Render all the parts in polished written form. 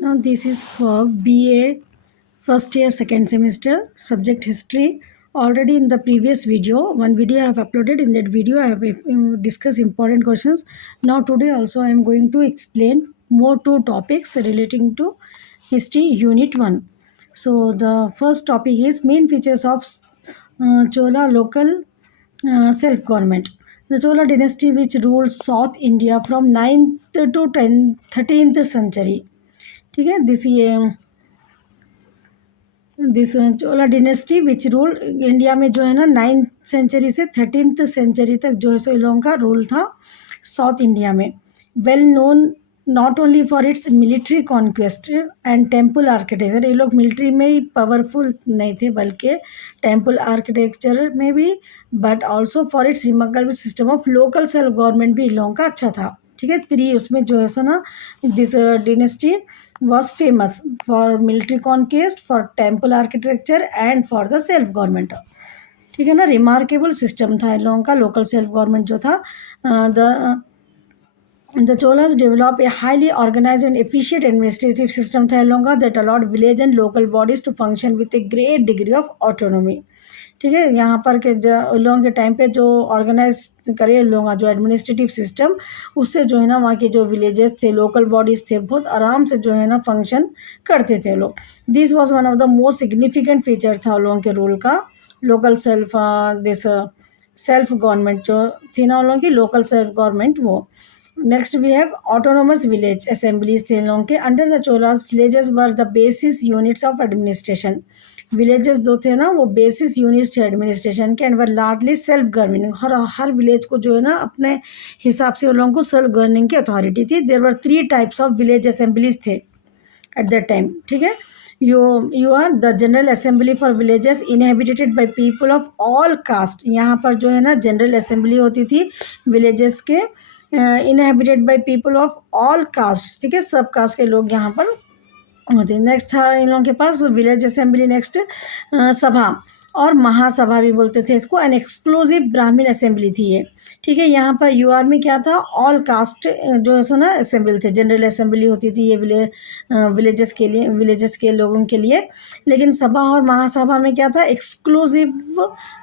Now this is for BA first year second semester subject history. Already in the previous video, one video I have uploaded. In that video I have discussed important questions. Now today also I am going to explain more two topics relating to history unit 1. So the first topic is main features of Chola local self-government. The Chola dynasty which ruled South India from 9th to 13th century. ठीक है, this Chola dynasty which rule India में जो है ना 9th century से 13th century तक जो है सो इन लोगों का रूल था साउथ इंडिया में. Well known not only for its military conquest and temple architecture. ये लोग मिलिट्री में ही पावरफुल नहीं थे बल्कि टेम्पल आर्किटेक्चर में भी, but also for its remarkable system of local self government भी इन लोगों का अच्छा था. ठीक है, 3 उसमें जो है सो ना this dynasty was famous for military conquest, for temple architecture and for the self government. ठीक है ना, रिमार्केबल सिस्टम था इन लोगों का लोकल सेल्फ गवर्नमेंट जो था. The Cholas develop a highly organise and efficient administrative system था इन लोगों का that allowed village and local bodies to function with a great degree of autonomy. ठीक है, यहाँ पर के लोगों के टाइम पे जो ऑर्गेनाइज करे लोग जो एडमिनिस्ट्रेटिव सिस्टम, उससे जो है ना वहाँ के जो विलेजेस थे लोकल बॉडीज़ थे बहुत आराम से जो है ना फंक्शन करते थे लोग. This was one of the most significant feature था लोगों के रूल का लोकल दिस सेल्फ गवर्नमेंट जो थी ना उन लोगों की लोकल सेल्फ गवर्नमेंट वो. Next we have autonomous village assemblies थे लोगों के. Under the Cholas villages were the basis units of administration. Villages जो थे ना वो बेसिस यूनिट्स थे एडमिनिस्ट्रेशन के and were largely self governing. हर विलेज को जो है ना अपने हिसाब से उन लोगों को सेल्फ गवर्निंग की अथॉरिटी थी. There were 3 types of village assemblies थे एट दैट टाइम. ठीक है, you are the general assembly for villages inhabited by people of all caste. यहाँ पर जो है ना जनरल असेंबली होती थी विलेजेस के inhabited by people of all cast. ठीक है, सब कास्ट के लोग यहाँ पर होते हैं. नेक्स्ट था इन लोगों के पास विलेज असेंबली. नेक्स्ट सभा और महासभा भी बोलते थे इसको. एन एक्सक्लूसिव ब्राह्मण असेंबली थी ये. ठीक है, यहाँ पर यूआर में क्या था ऑल कास्ट जो है सो ना असेंबली थे. जनरल असेंबली होती थी ये विलेजेस के लिए विलेजेस के लोगों के लिए. लेकिन सभा और महासभा में क्या था एक्सक्लूसिव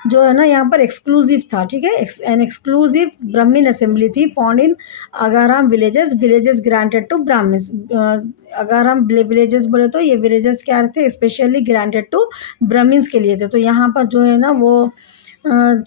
जो है ना यहाँ पर एक्सक्लूसिव था. ठीक है, एन एक्सक्लूसिव ब्राह्मण असेंबली थी found in agaram villages granted to Brahmins. अगर हम विलेजेस बोले तो ये विलेजेस क्या थे स्पेशली ग्रांटेड टू ब्राह्मण्स के लिए थे. तो यहाँ पर जो है ना वो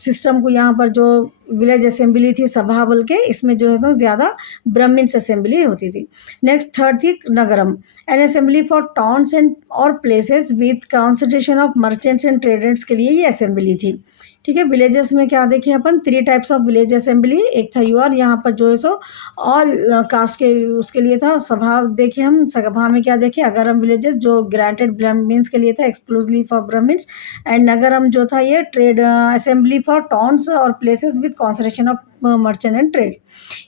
सिस्टम को यहाँ पर जो विलेज असेंबली थी सभा बोल के इसमें जो है ना ज़्यादा ब्राह्मण्स असेंबली होती थी. नेक्स्ट थर्ड थी nagaram an assembly for towns and और places with concentration of merchants and traders के लिए ये असेंबली थी. ठीक है, विलेजेस में क्या देखें अपन 3 टाइप्स ऑफ विलेज असेंबली. एक था यूआर यहाँ पर जो है सो ऑल कास्ट के उसके लिए था. सभा देखें हम सभा में क्या देखें अगरम विलेजेस जो ग्रांटेड ब्राह्मण्स के लिए था एक्सक्लूसिवली फॉर ब्राह्मण्स. एंड नगरम जो था ये ट्रेड असेंबली फॉर टाउन्स और places with concentration of merchant and trade.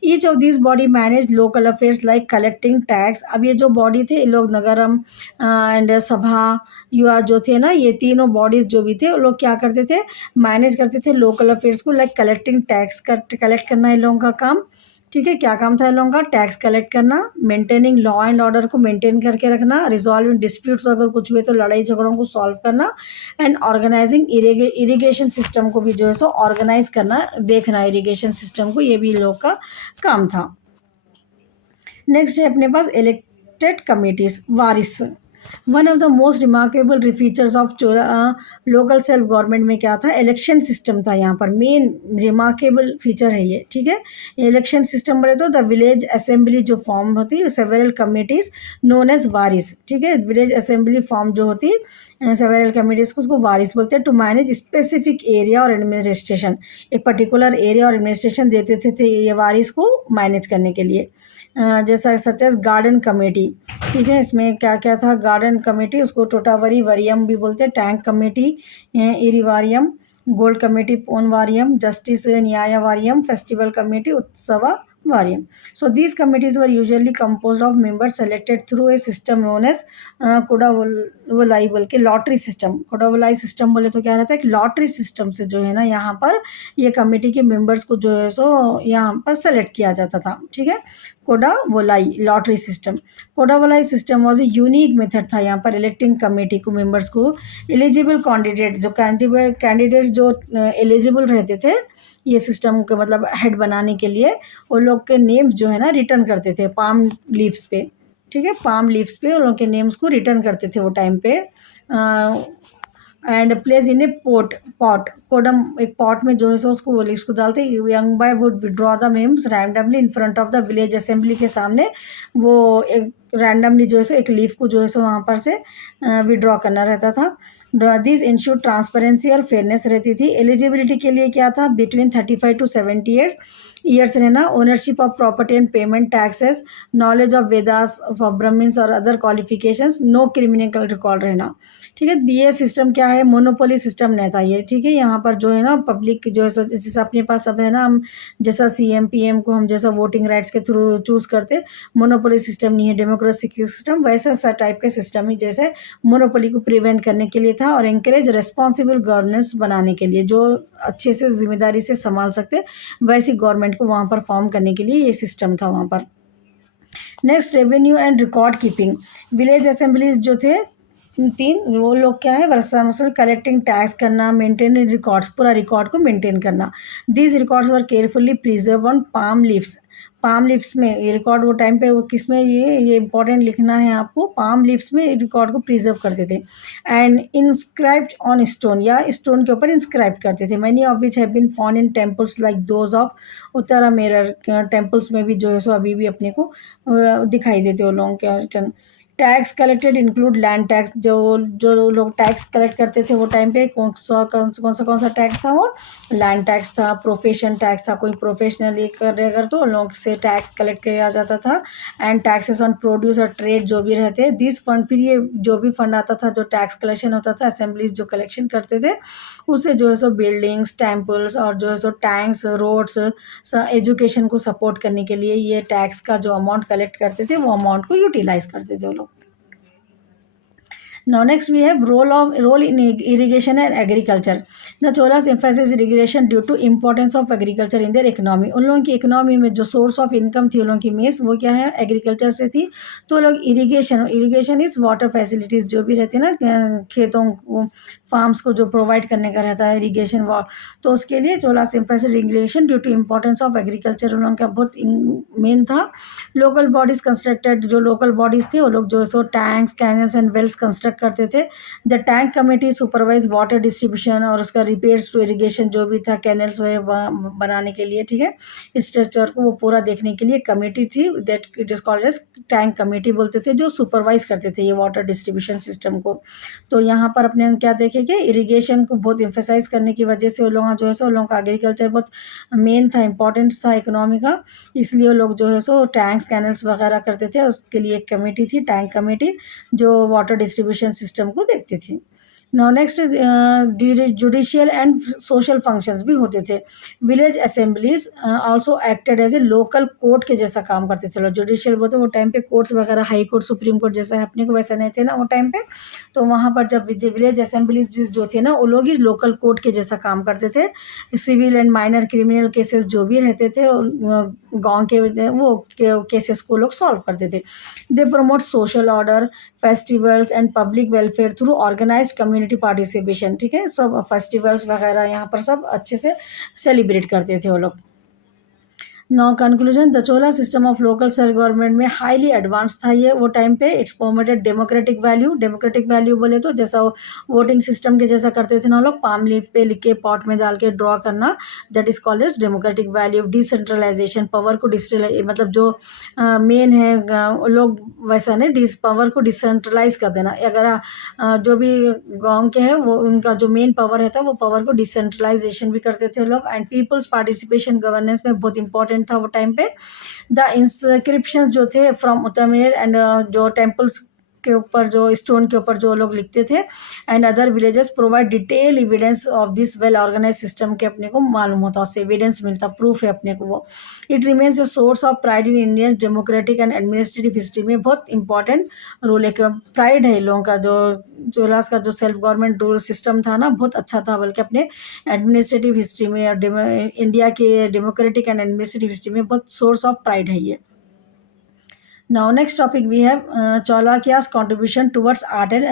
Each of this body manage local affairs like collecting tax. अब ये जो बॉडी थे ये लोग नगरम एंड सभा युवा जो थे ना ये तीनों बॉडीज जो भी थे वो लोग क्या करते थे मैनेज करते थे लोकल अफेयर्स को. लाइक कलेक्टिंग टैक्स कलेक्ट करना इन लोगों का काम. ठीक है, क्या काम था इन लोगों का टैक्स कलेक्ट करना. मेंटेनिंग लॉ एंड ऑर्डर को मेंटेन करके रखना. रिजॉल्विंग डिस्प्यूट्स अगर कुछ हुए तो लड़ाई झगड़ों को सॉल्व करना. एंड ऑर्गेनाइजिंग इरिगेशन सिस्टम को भी जो है सो ऑर्गेनाइज करना देखना इरिगेशन सिस्टम को ये भी लोग का काम था. नेक्स्ट है अपने पास इलेक्टेड कमिटीज वारिस. One of the most remarkable features of local self government में क्या था इलेक्शन सिस्टम था. यहाँ पर मेन रिमार्केबल फीचर है ये. ठीक है, इलेक्शन सिस्टम बोले तो द विलेज असेंबली जो फॉर्म होती सेवरल कमिटीज नोन एज वारिस. ठीक है, विलेज असेंबली फॉर्म जो होती सेवरल कमिटीज को उसको वारिस बोलते हैं. टू मैनेज स्पेसिफिक एरिया और एडमिनिस्ट्रेशन एक पर्टिकुलर एरिया और एडमिनिस्ट्रेशन देते थे ये वारिस को मैनेज करने के लिए. जैसा सच एज गार्डन कमेटी. ठीक है, इसमें क्या क्या था गार्डन कमेटी उसको टोटावरी वरियम भी बोलते हैं. Tank committee erivariyam. Gold committee pon variyam. Justice nyaya variyam. Festival committee उत्सवा वारियम. So these committees were usually composed of members selected through a system known as कोडावलाई बोल के लॉटरी सिस्टम. कोडावलाई सिस्टम बोले तो क्या रहता है कि लॉटरी सिस्टम से जो है ना यहाँ पर ये कमेटी के मेंबर्स को जो है सो यहाँ पर सेलेक्ट किया जाता था. ठीक है, Kudavolai lottery system. Kudavolai system was a unique method था यहाँ पर इलेक्टिंग कमेटी को मेंबर्स को एलिजिबल कैंडिडेट्स जो एलिजिबल रहते थे ये सिस्टम के मतलब हेड बनाने के लिए, वो लोग के नेम्स जो है ना रिटर्न करते थे पाम लीव्स पे। ठीक है, पाम लीव्स पे उन लोग के नेम्स को रिटर्न करते थे वो टाइम पे। And place in a pot Kodam, एक पॉट में जो है सो उसको वो लीव्स को डालते। Young boy would withdraw the names randomly in front of the village assembly के सामने वो एक रैंडमली जो है सो एक लीफ को जो है सो वहाँ पर से विड्रॉ करना रहता था। दिस इंश्योर ट्रांसपेरेंसी और फेयरनेस रहती थी। एलिजिबिलिटी के लिए क्या था, बिटवीन 35 to 78 ईयर्स रहना, ownership of property and payment taxes, knowledge of Vedas for Brahmins और other qualifications, no criminal record रहना। ठीक है, ये सिस्टम क्या है, मोनोपोली सिस्टम नहीं था ये। ठीक है, यहाँ पर जो है ना पब्लिक जो है जैसे अपने पास सब है ना, हम जैसा सीएम पीएम को हम जैसा वोटिंग राइट्स के थ्रू चूज करते, मोनोपोली सिस्टम नहीं है, डेमोक्रेसी सिस्टम वैसा सा टाइप के सिस्टम ही जैसे मोनोपोली को प्रिवेंट करने के लिए था और एंकरेज रेस्पॉन्सिबल गवर्नेंस बनाने के लिए, जो अच्छे से जिम्मेदारी से संभाल सकते वैसी गवर्नमेंट को वहाँ पर फॉर्म करने के लिए ये सिस्टम था वहाँ पर। Next, revenue and record keeping. Village assemblies जो थे तीन, वो लोग क्या है वर्षा मतलब कलेक्टिंग टैक्स करना, मेंटेन रिकॉर्ड्स, पूरा रिकॉर्ड को मेंटेन करना। These records were carefully preserve on palm leaves. Palm leaves में ये रिकॉर्ड वो टाइम पे वो किस में ये इंपॉर्टेंट लिखना है आपको, पाम लीव्स में रिकॉर्ड को प्रिजर्व करते थे। एंड इंस्क्राइब्ड ऑन स्टोन, या स्टोन के ऊपर इंस्क्राइब करते थे। Many of which have been found in temples like those of Uttaramerur. Temples में भी जो है सो अभी भी अपने को दिखाई देते वो लोगों के return. Tax collected include land tax, जो जो लोग टैक्स कलेक्ट करते थे वो टाइम पे कौन सा टैक्स था, वो लैंड टैक्स था, प्रोफेशन टैक्स था, कोई प्रोफेशनली कर रहे अगर तो उन लोगों से टैक्स कलेक्ट किया जाता था। एंड टैक्सेस ऑन प्रोड्यूस और ट्रेड जो भी रहते दिस फंड, फिर ये जो भी फंड आता था जो टैक्स कलेक्शन होता था असेंबलीज जो कलेक्शन करते थे उससे जो है सो बिल्डिंग्स, टेम्पल्स और जो है सो टैंक्स, रोड्स, एजुकेशन को सपोर्ट करने के लिए ये टैक्स का जो अमाउंट कलेक्ट करते थे वो अमाउंट को यूटिलाइज करते थे वो लोग। Now next we have role in irrigation and agriculture. The Cholas emphasize irrigation due to importance of agriculture in their economy. उन लोगों की इकोनॉमी में जो सोर्स ऑफ इनकम थी उन लोगों की मेस वो क्या है, एग्रीकल्चर से थी। तो लोग इरिगेशन इज वाटर फैसिलिटीज जो भी रहती है ना खेतों को, फार्म्स को जो प्रोवाइड करने का रहता है इरिगेशन तो उसके लिए Cholas emphasize irrigation due to importance of agriculture उन लोगों का बहुत मेन था। लोकल बॉडीज कंस्ट्रक्टेड, जो लोकल बॉडीज थे वो लोग जो so tanks, canals and wells construct करते थे। The tank committee supervise water distribution और उसका रिपेयर्स टू इरिगेशन जो भी था कैनल्स बनाने के लिए। ठीक है, स्ट्रक्चर को वो पूरा देखने के लिए कमेटी थी, that it is called as tank committee बोलते थे, जो सुपरवाइज करते थे ये वाटर डिस्ट्रीब्यूशन सिस्टम को। तो यहाँ पर अपने क्या देखेंगे, इरिगेशन को बहुत एम्फेसाइज करने की वजह से वो लोग जो है सो लोगों का एग्रीकल्चर बहुत मेन था, इंपॉर्टेंस था इकोनॉमी का, इसलिए वो लोग जो है सो टैंक्स, कैनल्स वगैरह करते थे। उसके लिए एक कमेटी थी, टैंक कमेटी, जो वाटर डिस्ट्रीब्यूशन सिस्टम को देखती थी। Now next, judicial and social functions भी होते थे। Village assemblies also acted as a local court के जैसा काम करते थे। जुडिशियल बोलते वो टाइम पे कोर्ट्स वगैरह, हाई कोर्ट, सुप्रीम कोर्ट जैसा है अपने को वैसा नहीं थे ना वो टाइम पे। तो वहाँ पर जब विलेज असेंबलीज जो थे ना वो लोग ही लोकल कोर्ट के जैसा काम करते थे। Civil and minor criminal cases जो भी रहते थे गाँव के वो केसेस को लोग सॉल्व करते थे। They promote social order, festivals and public welfare through organised community participation. ठीक है, सब फेस्टिवल्स वगैरह यहाँ पर सब अच्छे से सेलिब्रेट करते थे वो लोग। Now conclusion, the Chola system of local self government में हाईली एडवांस था ये वो टाइम पे। It's promoted democratic value. Democratic value बोले तो जैसा वोटिंग सिस्टम के जैसा करते थे ना लोग, पाम लीफ पे लिख के पॉट में डाल के ड्रॉ करना, that is called as democratic value. Decentralisation, power को मतलब जो मेन है लोग वैसा नहीं, पावर को डिसेंट्रलाइज कर देना। अगर जो भी गाँव के हैं वो उनका जो मेन पावर रहता है वो पावर को डिसेंट्रलाइजेशन भी करते थे लोग। एंड पीपल्स पार्टिसिपेशन गवर्नेंस में बहुत इंपॉर्टेंट था वो टाइम पे। द इंस्क्रिप्शन जो थे फ्रॉम उत्तरमेर एंड जो टेम्पल्स के ऊपर जो स्टोन के ऊपर जो लोग लिखते थे and other villages provide detail evidence of this well organise system के अपने को मालूम होता, उससे एविडेंस मिलता, प्रूफ है अपने को वो। It remains a source of pride in Indian democratic and administrative history में बहुत इंपॉर्टेंट रोल है, प्राइड है लोगों का। जो चोलास का जो सेल्फ गवर्नमेंट रूल सिस्टम था ना बहुत अच्छा था, बल्कि अपने एडमिनिस्ट्रेटिव हिस्ट्री में इंडिया के डेमोक्रेटिक एंड एडमिनिस्ट्रेटिव हिस्ट्री में बहुत सोर्स ऑफ प्राइड है ये। Now, next topic we have Cholakya's contribution towards art and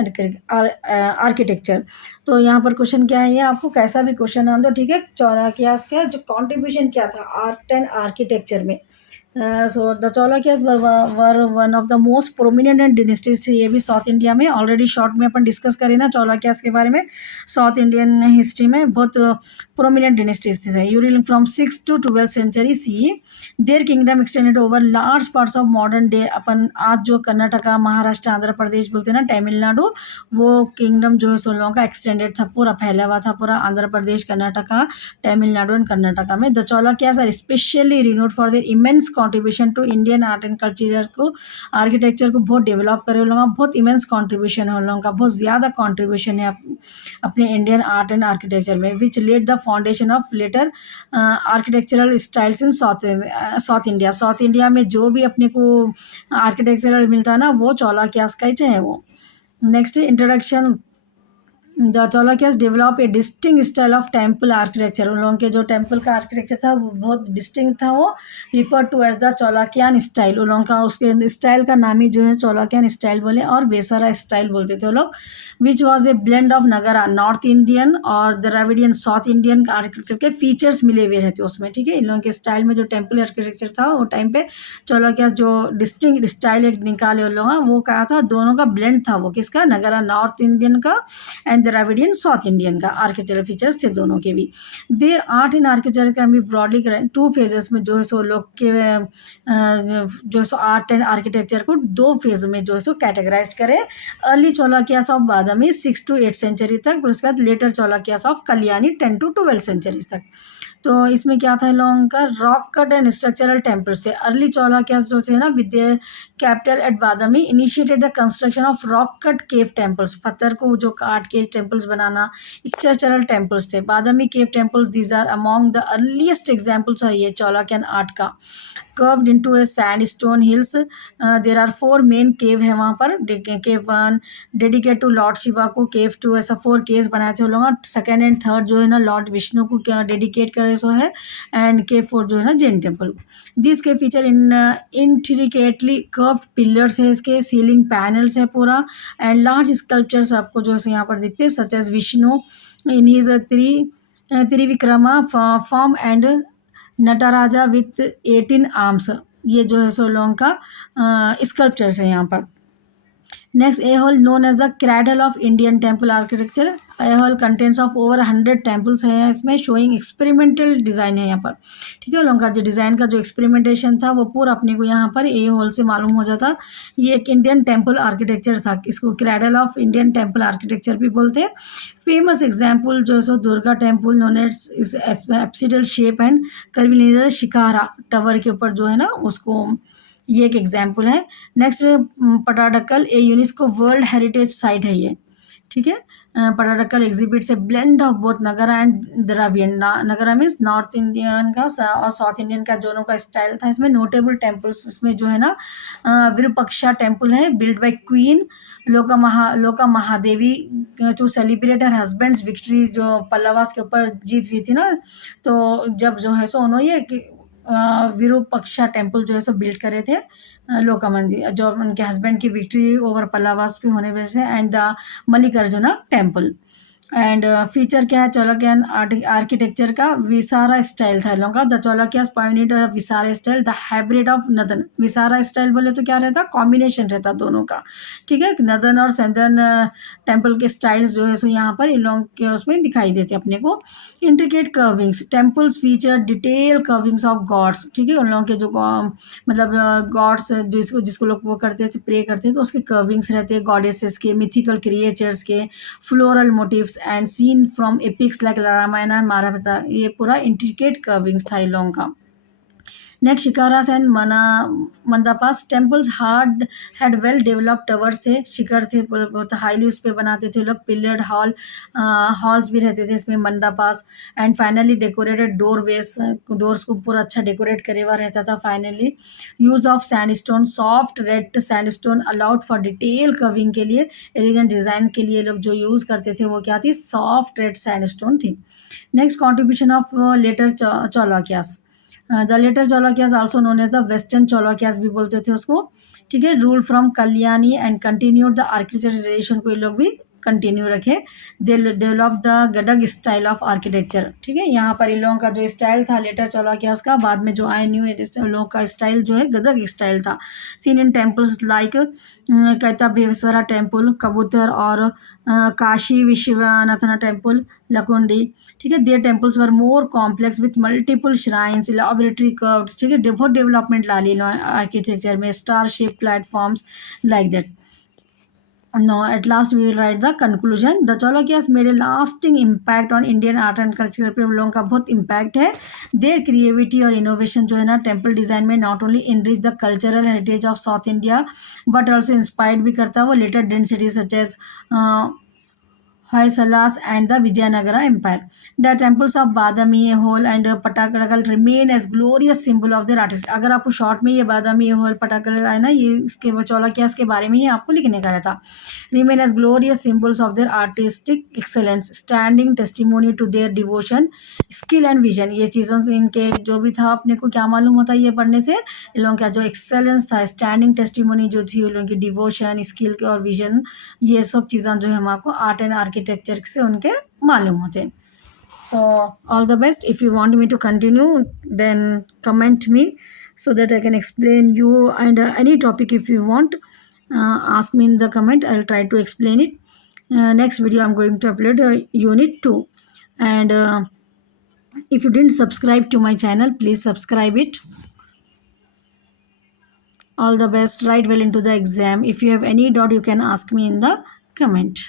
architecture. तो यहाँ पर क्वेश्चन क्या है, ये आपको कैसा भी क्वेश्चन आन दो, ठीक है। चौलाकियास का जो कंट्रीब्यूशन क्या था आर्ट एंड आर्किटेक्चर में। So the Chalukyas were one of the most prominent and dynasties थी, ये भी साउथ इंडिया में। ऑलरेडी शॉर्ट में अपन डिस्कस करें ना चौलाकियास के बारे में, साउथ इंडियन हिस्ट्री में बहुत प्रोमिनेंट डिनेस्टीज थे। Ruling from 6th to 12th century CE, their kingdom extended over large parts of modern day. अपन आज जो कर्नाटका, महाराष्ट्र, आंध्र प्रदेश बोलते हैं ना, तमिलनाडु, वो किंगडम जो है सो लोगों का एक्सटेंडेड था, पूरा फैला हुआ था, पूरा आंध्र प्रदेश, कर्नाटका, तमिलनाडु एंड कर्नाटका में। The Chalukyas are specially renowned for their immense contribution to Indian art and culture को, आर्किटेक्चर को बहुत डेवलप करे उन लोगों का, बहुत इमेंस कॉन्ट्रीब्यूशन है उन लोगों का, बहुत ज़्यादा कॉन्ट्रीब्यूशन है अपने इंडियन आर्ट एंड आर्किटेक्चर में, which led the foundation of later architectural styles in south India. South India में जो भी अपने को आर्किटेक्चरल मिलता है ना, वो चौलाकियास का ही है वो। Next introduction, the Chalukyas develop a distinct style of temple architecture. उन लोगों के जो टेम्पल का आर्किटेक्चर था वो बहुत डिस्टिंग था, वो refer to as the Chalukyan style. उन लोगों का उसके स्टाइल का नाम ही जो है चौलाकियान स्टाइल बोले, और वेसरा स्टाइल बोलते थे वो लोग, which was a blend of Nagara north Indian और द्रविडियन साउथ इंडियन आर्किटेक्चर के फीचर्स मिले हुए रहते उसमें, ठीक है। इन लोगों के स्टाइल में जो टेम्पल आर्किटेक्चर था वो टाइम पे चौलाकियास जो डिस्टिंग स्टाइल एक निकाले उन लोग, वो क्या था, दोनों का ब्लेंड था वो, किसका, नगरा नॉर्थ इंडियन का एंड द्रविडियन साउथ इंडियन का आर्किटेक्चर फीचर्स थे दोनों के भी। Their art in architecture can be broadly two phases में जो है सो लोग के जो है सो आर्ट एंड आर्किटेक्चर को दो फेज में जो है सो कैटेगराइज करे। Early Chalukyas of Badami 6 to 8 century तक, फिर उसके बाद later Chalukyas of Kalyani 10 to 12 centuries तक। तो इसमें क्या था इन लोगों का, rock cut and structural temples थे। अर्ली चौलाकियास जो थे ना, with capital at Badami, initiated the construction of rock cut cave temples. पत्थर को जो काट के टेम्पल्स बनाना, स्ट्रक्चरल टेम्पल्स थे। Badami cave temples, these are among the earliest examples है ये चौलाकियन आर्ट का। Carved into a sandstone hills, there are 4 main cave है वहाँ पर। Cave 1 dedicate to lord Shiva को, केव 2 ऐसा 4 केव्स बनाए थे उन लोगों। सेकेंड एंड थर्ड जो है ना लॉर्ड विष्णु को क्या डेडिकेट करे सो है, एंड केव 4 जो है ना जैन टेम्पल। दिस के feature in intricately curved pillars है, इसके सीलिंग पैनल्स है पूरा, एंड लार्ज स्कल्पचर्स आपको जो है यहाँ पर दिखते हैं, such as Vishnu in his Trivikrama form and Nataraja with 18 arms. ये जो है सो लोगों का स्कल्पचर्स है यहाँ पर। Next, Aihole known as the cradle of Indian temple architecture. Aihole contents of over 100 temples हैं इसमें, शोइंग एक्सपेरिमेंटल डिज़ाइन है यहाँ पर, ठीक है। लोगों का जो डिज़ाइन का जो एक्सपेरिमेंटेशन था वो पूरा अपने को यहाँ पर ए हॉल से मालूम हो जाता। ये एक इंडियन टेम्पल आर्किटेक्चर था, इसको cradle of Indian temple architecture भी बोलते हैं। फेमस एग्जाम्पल जो है सो Durga temple, known as apsidal shape and curvilinear shikhara tower के ऊपर जो है ना उसको, ये एक एग्जाम्पल है। Next, Pattadakal a UNESCO world heritage site है ये, ठीक है। पटाडकल एग्जिबिट से blend of both Nagara and Dravidian. Nagara means north Indian का और साउथ इंडियन का दोनों का स्टाइल था इसमें। नोटेबल टेम्पल्स इसमें जो है ना, विरूपाक्षा टेम्पल है, build by queen Loka Mahadevi to celebrate her husband's victory, जो पल्लवास के ऊपर जीत हुई थी ना, तो जब जो है सो उन्होंने ये विरूपाक्षा टेम्पल जो है सो बिल्ड करे थे लोका मंदिर, जो उनके हस्बैंड की विक्ट्री ओवर पल्लवास पे होने वजह से, and the Mallikarjuna temple. And feature क्या है चौलाकियन आर्किटेक्चर का, विसारा स्टाइल था इन लोगों का। The Chalukyas pioneered Vesara style, the hybrid of नदन। विसारा स्टाइल बोले तो क्या रहता, कॉम्बिनेशन रहता दोनों का, ठीक है। नदन और सदर्न टेम्पल के स्टाइल्स जो है सो यहाँ पर इन लोगों के उसमें दिखाई देते अपने को। Intricate carvings, temples feature detail carvings of gods, ठीक है। उन लोगों के जो मतलब गॉड्स जिसको लोग वो करते थे, प्रे करते थे, तो उसके कर्विंग्स रहते हैं, गॉडेसेस के, मिथिकल क्रिएचर्स के, floral motifs and scene from epics like Ramayana and Mahabharata. ये पूरा इंट्रिकेट कर्विंग्स था इन लोगों का। Next, shikharas and mandapas temples hard had well developed towers थे, शिखर थे, बहुत हाईली उस पर बनाते थे लोग। पिलर्ड हॉल्स भी रहते थे इसमें मंदापास। एंड फाइनली डेकोरेटेड डोर्स को पूरा अच्छा डेकोरेट करे हुआ रहता था। Finally use of sandstone, soft red sandstone allowed for detail curving के लिए, एलिगेंट डिज़ाइन के लिए लोग जो यूज़ करते थे वो क्या थी, सॉफ्ट रेड सैंडस्टोन थी। Next, contribution of later Chalukyas. The later Chalukyas also known as the western Chalukyas भी बोलते थे उसको, ठीक है। Rule from Kalyani and continued the architecture tradition को ये लोग भी कंटिन्यू रखे। They develop the Gadag style of architecture, ठीक है। यहाँ पर इन लोगों का जो स्टाइल था लेटर चौलाकियाज का, बाद में जो आए न्यू लोगों का स्टाइल जो है गदग स्टाइल था। सीन इन टेम्पल्स लाइक कहता बेवसरा टेम्पल, कबूतर और काशी विश्वनाथना टेम्पल, लकुंडी, ठीक है। Their temples were more complex with multiple shrines, elaborate carve, ठीक है। बहुत डेवलपमेंट ला ली आर्किटेक्चर में, star shape platforms like that. Now, at last, we will write the conclusion. The Cholukyas made a lasting impact on Indian art and culture पे लोगों का बहुत impact है। Their creativity और innovation जो है ना टेम्पल डिज़ाइन में not only enrich the cultural heritage of South India but also inspired भी करता है वो later densities such as Hoysalas and the Vijayanagara Empire. The temples of Badami, Hole and Pattakal remain as glorious symbol of their artist. अगर आपको short में ये बादामी whole पटाकल है ना, ये इसके चौलाकियास के बारे में ही आपको लिखने का रहता। Remain as glorious symbols of their artistic excellence, standing testimony to their devotion, skill and vision. ये चीज़ों से इनके जो भी था अपने को क्या मालूम होता है ये पढ़ने से, इन लोगों का जो एक्सेलेंस था, स्टैंडिंग टेस्टिमोनी जो थी, उन लोगों की डिवोशन, स्किल और विजन, ये सब चीज़ें जो है हमको आर्ट एंड आर्किटेक्चर से उनके मालूम होते। So all the best. If you want me to continue, then comment me so that I can explain you, and any topic if you want, ask me in the comment. I'll try to explain it. Next video I'm going to upload unit 2, and if you didn't subscribe to my channel, please subscribe it. All the best. Write well into the exam. If you have any doubt, you can ask me in the comment.